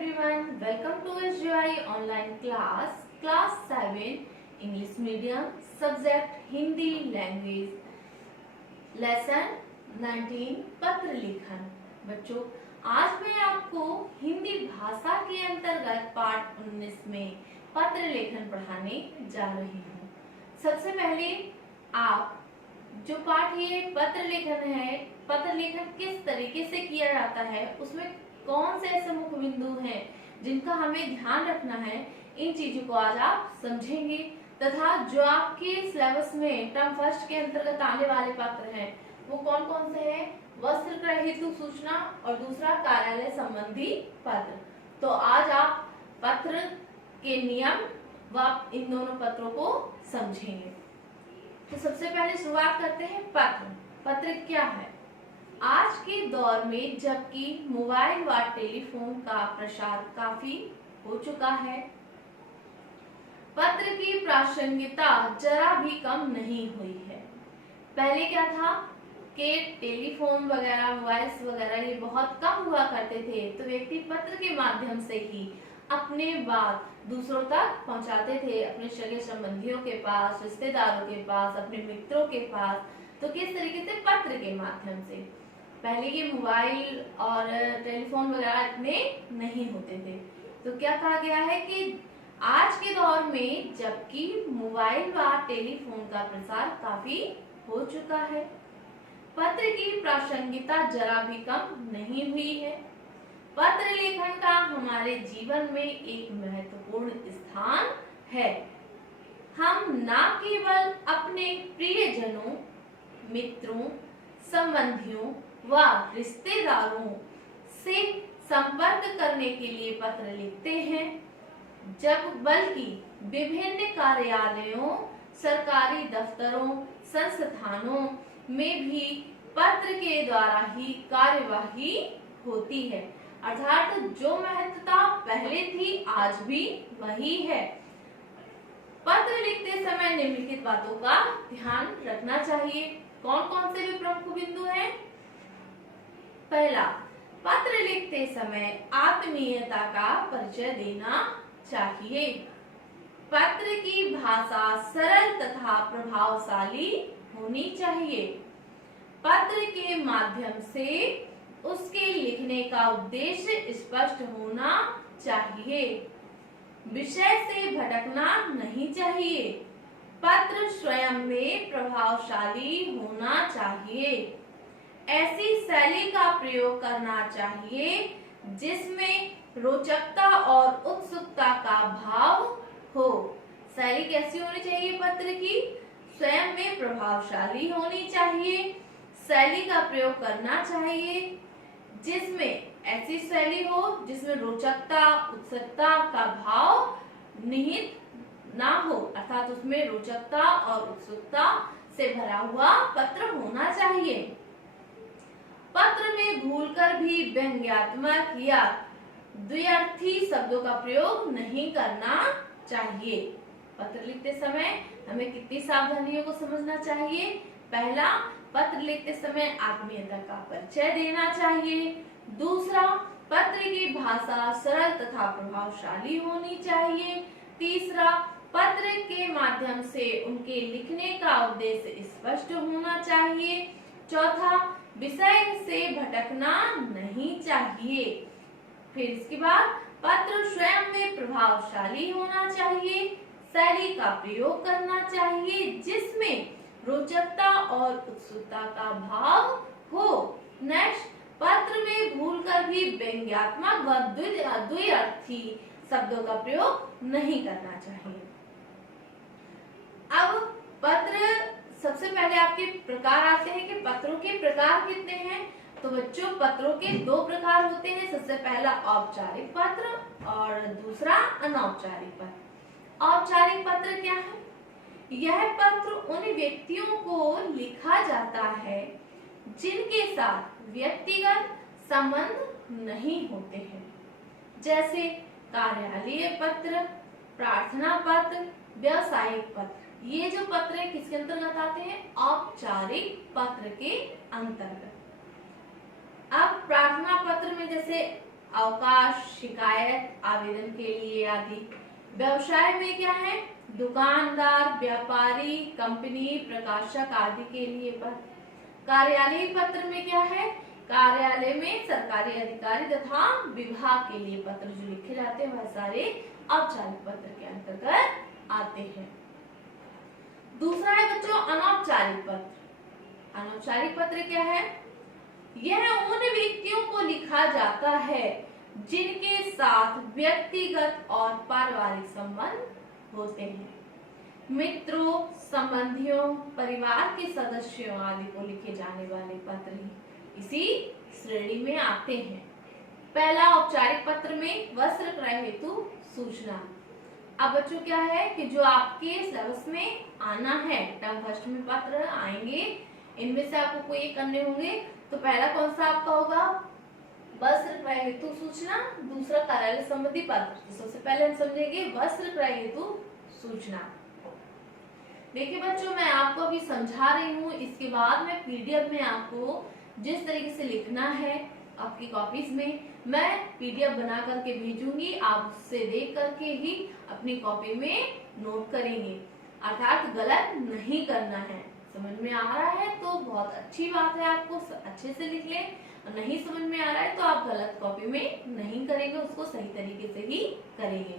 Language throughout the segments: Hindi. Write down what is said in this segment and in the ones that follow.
everyone, welcome to SJI online class 7 English medium subject Hindi language lesson 19 पत्र लिखन। बच्चों, आज मैं आपको हिंदी भाषा के अंतर्गत पाठ 19 में पत्र लेखन पढ़ाने जा रही हूँ। सबसे पहले आप जो पाठ ये पत्र लेखन है, पत्र लेखन किस तरीके से किया जाता है, उसमें कौन से ऐसे मुख्य बिंदु हैं जिनका हमें ध्यान रखना है, इन चीजों को आज आप समझेंगे। तथा जो आपके सिलेबस में टर्म फर्स्ट के अंतर्गत आने वाले पत्र हैं वो कौन कौन से हैं? वस्त्र क्रय हेतु सूचना और दूसरा कार्यालय संबंधी पत्र। तो आज आप पत्र के नियम व इन दोनों पत्रों को समझेंगे। तो सबसे पहले शुरुआत करते हैं पत्र क्या है? आज के दौर में जबकि मोबाइल व टेलीफोन का प्रसार काफी हो चुका है, पत्र की प्रासंगिकता जरा भी कम नहीं हुई है। पहले क्या था कि टेलीफोन वगैरह, मोबाइल्स वगैरह ये बहुत कम हुआ करते थे, तो व्यक्ति पत्र के माध्यम से ही अपने बात दूसरों तक पहुंचाते थे, अपने सगे संबंधियों के पास, रिश्तेदारों के पास, अपने मित्रों के पास। तो किस तरीके से? पत्र के माध्यम से। पहले ये मोबाइल और टेलीफोन वगैरह इतने नहीं होते थे। तो क्या कहा गया है कि आज के दौर में जबकि मोबाइल व टेलीफोन का प्रसार काफी हो चुका है, पत्र की प्रासंगिकता जरा भी कम नहीं हुई है। पत्र लेखन का हमारे जीवन में एक महत्वपूर्ण स्थान है। हम न केवल अपने प्रियजनों, मित्रों, संबंधियों व रिश्तेदारों से संपर्क करने के लिए पत्र लिखते हैं, बल्कि विभिन्न कार्यालयों, सरकारी दफ्तरों, संस्थानों में भी पत्र के द्वारा ही कार्यवाही होती है। अर्थात जो महत्वता पहले थी आज भी वही है। पत्र लिखते समय निम्नलिखित बातों का ध्यान रखना चाहिए। कौन कौन से भी प्रमुख बिंदु हैं? पहला, पत्र लिखते समय आत्मीयता का परिचय देना चाहिए। पत्र की भाषा सरल तथा प्रभावशाली होनी चाहिए। पत्र के माध्यम से उसके लिखने का उद्देश्य स्पष्ट होना चाहिए। विषय से भटकना नहीं चाहिए। पत्र स्वयं में प्रभावशाली होना चाहिए। ऐसी शैली का प्रयोग करना चाहिए जिसमें रोचकता और उत्सुकता का भाव हो। शैली कैसी होनी चाहिए? पत्र की स्वयं में प्रभावशाली होनी चाहिए। शैली का प्रयोग करना चाहिए जिसमें ऐसी शैली हो जिसमें रोचकता, उत्सुकता का भाव निहित ना हो, अर्थात उसमें रोचकता और उत्सुकता से भरा हुआ पत्र होना चाहिए। पत्र में भूलकर भी व्यंग्यात्मक या द्व्यर्थी शब्दों का प्रयोग नहीं करना चाहिए। पत्र लिखते समय हमें कितनी सावधानियों को समझना चाहिए? पहला, पत्र लिखते समय आत्मीयता का परिचय देना चाहिए। दूसरा, पत्र की भाषा सरल तथा प्रभावशाली होनी चाहिए। तीसरा, पत्र के माध्यम से उनके लिखने का उद्देश्य स्पष्ट होना चाहिए। चौथा, विषय से भटकना नहीं चाहिए। फिर इसके बाद पत्र स्वयं में प्रभावशाली होना चाहिए। शैली का प्रयोग करना चाहिए जिसमें रोचकता और उत्सुकता का भाव हो। नेक्स्ट, पत्र में भूलकर भी व्यंग्यात्मक व द्व्यर्थी शब्दों का प्रयोग नहीं करना चाहिए। अब पत्र, सबसे पहले आपके प्रकार आते हैं कि पत्रों के प्रकार कितने हैं। तो बच्चों, पत्रों के दो प्रकार होते हैं। सबसे पहला औपचारिक पत्र और दूसरा अनौपचारिक पत्र। औपचारिक पत्र क्या है? यह पत्र उन व्यक्तियों को लिखा जाता है जिनके साथ व्यक्तिगत संबंध नहीं होते हैं, जैसे कार्यालयीय पत्र, प्रार्थना पत्र, व्यावसायिक पत्र। ये जो पत्र है किसके अंतर्गत आते हैं? औपचारिक पत्र के अंतर्गत। अब प्रार्थना पत्र में जैसे अवकाश, शिकायत, आवेदन के लिए आदि। व्यवसाय में क्या है? दुकानदार, व्यापारी, कंपनी, प्रकाशक आदि के लिए पत्र। कार्यालयीय पत्र में क्या है? कार्यालय में सरकारी अधिकारी तथा विभाग के लिए पत्र जो लिखे जाते हैं वह सारे औपचारिक पत्र के अंतर्गत आते हैं। दूसरा है बच्चों अनौपचारिक पत्र। अनौपचारिक पत्र क्या है? यह उन व्यक्तियों को लिखा जाता है जिनके साथ व्यक्तिगत और पारिवारिक संबंध होते हैं। मित्रों, संबंधियों, परिवार के सदस्यों आदि को लिखे जाने वाले पत्र ही इसी श्रेणी में आते हैं। पहला औपचारिक पत्र में वस्त्र क्रय हेतु सूचना। अब बच्चों क्या है कि जो आपके सिलेबस में आना है, टर्म फर्स्ट में पत्र आएंगे, इनमें से आपको कोई एक करने होंगे। तो पहला कौन सा आपका होगा? वस्त्र क्रय हेतु सूचना। दूसरा कार्यालय संबंधी पत्र। तो सबसे पहले हम समझेंगे वस्त्र क्रय हेतु सूचना। देखिए बच्चों, मैं आपको अभी समझा रही हूँ, इसके बाद मैं पीडीएफ में आपको जिस तरीके से लिखना है आपकी कॉपीज में, मैं पीडीएफ बना करके भेजूंगी। आप उससे देख करके ही अपनी कॉपी में नोट करेंगे, अर्थात गलत नहीं करना है। समझ में आ रहा है तो बहुत अच्छी बात है, आपको अच्छे से लिख लें। नहीं समझ में आ रहा है तो आप गलत कॉपी में नहीं करेंगे, उसको सही तरीके से ही करेंगे।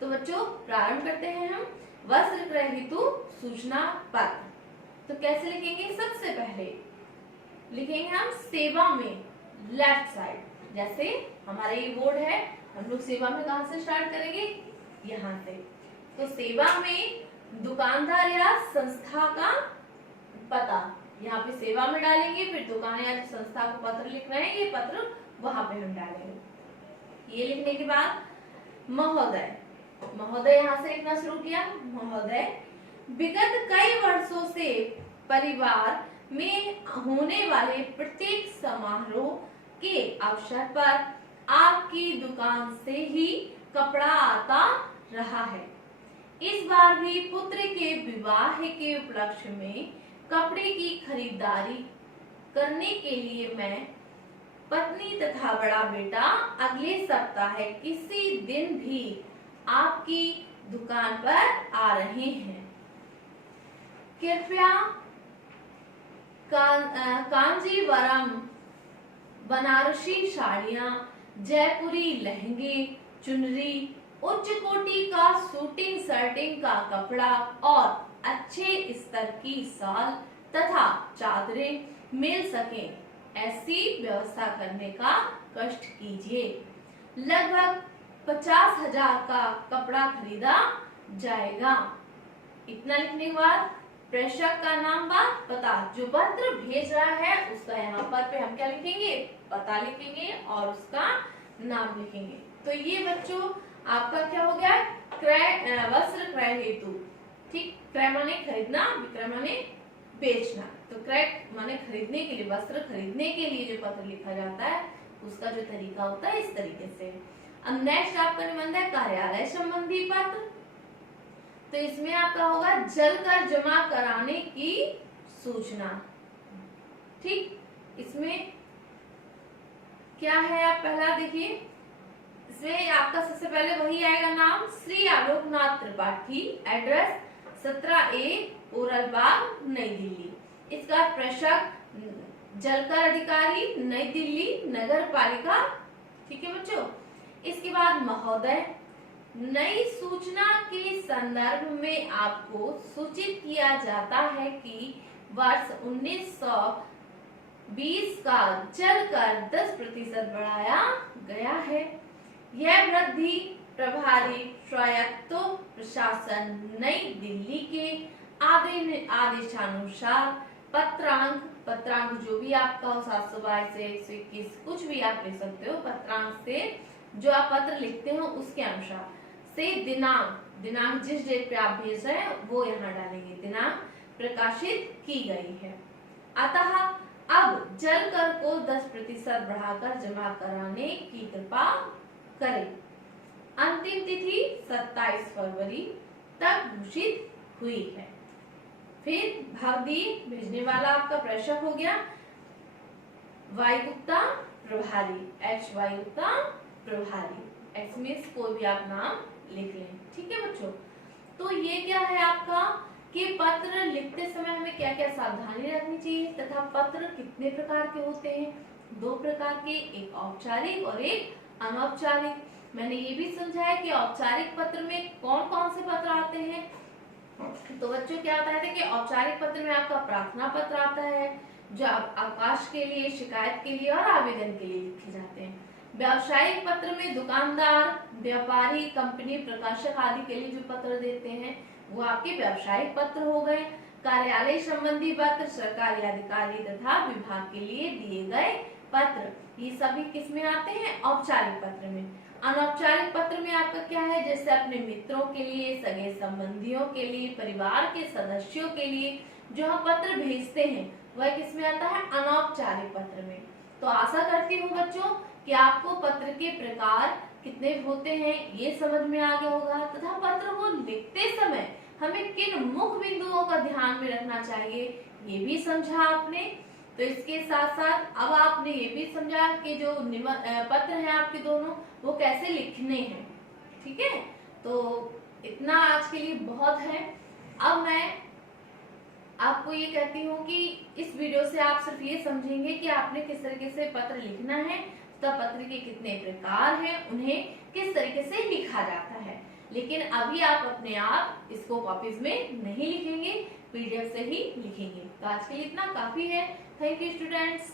तो बच्चों प्रारंभ करते हैं हम वस्त्र क्रय हेतु सूचना पत्र। तो कैसे लिखेंगे? सबसे पहले लिखेंगे हम सेवा में, लेफ्ट साइड। जैसे हमारा ये बोर्ड है, हम लोग सेवा में कहां से स्टार्ट करेंगे? यहाँ से। तो सेवा में दुकानदार या संस्था का पता यहाँ पे सेवा में डालेंगे, फिर दुकान या संस्था को पत्र लिख रहे हैं, ये पत्र वहां पे हम डालेंगे। ये लिखने के बाद महोदय, महोदय यहाँ से लिखना शुरू किया। महोदय, विगत कई वर्षों से परिवार में होने वाले प्रत्येक समारोह के अवसर पर आपकी दुकान से ही कपड़ा आता रहा है। इस बार भी पुत्र के विवाह के उपलक्ष्य में कपड़े की खरीदारी करने के लिए मैं, पत्नी तथा बड़ा बेटा अगले सप्ताह किसी दिन भी आपकी दुकान पर आ रहे हैं। कृपया कांजीवरम बनारसी साड़ियाँ, जयपुरी लहंगे, चुनरी, उच्च कोटि का शूटिंग शर्टिंग का कपड़ा और अच्छे स्तर की शॉल तथा चादरें मिल सके, ऐसी व्यवस्था करने का कष्ट कीजिए। लगभग 50,000 का कपड़ा खरीदा जाएगा। इतना लिखने के बाद प्रेषक का नाम व पता, जो पत्र भेज रहा है उसका यहाँ पर पे हम क्या लिखेंगे? पता लिखेंगे और उसका नाम लिखेंगे। तो ये बच्चों आपका क्या हो गया? क्रय, वस्त्र क्रय हेतु। ठीक, क्रय माने खरीदना, विक्रय माने बेचना। तो क्रय माने खरीदने के लिए, वस्त्र खरीदने के लिए जो पत्र लिखा जाता है उसका जो तरीका होता है इस तरीके से। अब नेक्स्ट आपका निबंध है कार्यालय संबंधी पत्र। तो इसमें आपका होगा जलकर जमा कराने की सूचना। ठीक, इसमें क्या है? आप पहला देखिए, इसमें आपका सबसे पहले वही आएगा नाम, श्री आलोकनाथ त्रिपाठी, एड्रेस 17A ओरल बाग, नई दिल्ली। इसका प्रेषक जलकर अधिकारी, नई दिल्ली नगर पालिका। ठीक है बच्चों। इसके बाद महोदय, नई सूचना के संदर्भ में आपको सूचित किया जाता है कि वर्ष 1920 का जलकर 10% बढ़ाया गया है। यह वृद्धि प्रभारी स्वायत्त प्रशासन नई दिल्ली के आदेशानुसार पत्रांक जो भी आपका हो 722 से 121 कुछ भी आप लिख सकते हो, पत्रांक से जो आप पत्र लिखते हो उसके अनुसार से दिनांक जिस डेट पे आप भेज रहे हैं वो यहाँ डालेंगे, दिनांक प्रकाशित की गई है। अतः अब जलकर को 10% बढ़ाकर जमा कराने की कृपा करें। अंतिम तिथि 27 फरवरी तक घोषित हुई है। फिर भवदी भेजने वाला आपका प्रेषक हो गया, वाई गुप्ता प्रभारी, एच वाई गुप्ता प्रभारी। एक्स मीन्स कोई भी आप नाम लिख लें, ठीक है बच्चों। तो ये क्या है आपका कि पत्र लिखते समय हमें क्या क्या सावधानी रखनी चाहिए तथा पत्र कितने प्रकार के होते हैं। 2 प्रकार के, एक औपचारिक और एक अनौपचारिक। मैंने ये भी समझाया कि औपचारिक पत्र में कौन कौन से पत्र आते हैं। तो बच्चों क्या होता है कि औपचारिक पत्र में आपका प्रार्थना पत्र आता है, जो अवकाश के लिए, शिकायत के लिए और आवेदन के लिए लिखे जाते हैं। व्यावसायिक पत्र में दुकानदार, व्यापारी, कंपनी, प्रकाशक आदि के लिए जो पत्र देते हैं वो आपके व्यावसायिक पत्र हो गए। कार्यालय संबंधी पत्र सरकारी अधिकारी तथा विभाग के लिए दिए गए पत्र, ये सभी किस में आते हैं, औपचारिक पत्र में। अनौपचारिक पत्र में आपका क्या है, जैसे अपने मित्रों के लिए, सगे संबंधियों के लिए, परिवार के सदस्यों के लिए जो हम पत्र भेजते हैं वह किस में आता है, अनौपचारिक पत्र में। तो आशा करती हूँ बच्चों कि आपको पत्र के प्रकार कितने होते हैं ये समझ में आ गया होगा तथा पत्र को लिखते समय हमें किन मुख्य बिंदुओं का ध्यान में रखना चाहिए ये भी समझा आपने। तो इसके साथ साथ अब आपने ये भी समझा कि जो पत्र हैं आपके दोनों वो कैसे लिखने हैं, ठीक है। तो इतना आज के लिए बहुत है। अब मैं आपको ये कहती हूँ कि इस वीडियो से आप सिर्फ ये समझेंगे कि आपने किस तरीके से पत्र लिखना है, तब पत्र के कितने प्रकार हैं, उन्हें किस तरीके से लिखा जाता है। लेकिन अभी आप अपने आप इसको कॉपीज में नहीं लिखेंगे, पीडीएफ से ही लिखेंगे। तो आज के लिए इतना काफी है। Thank you students.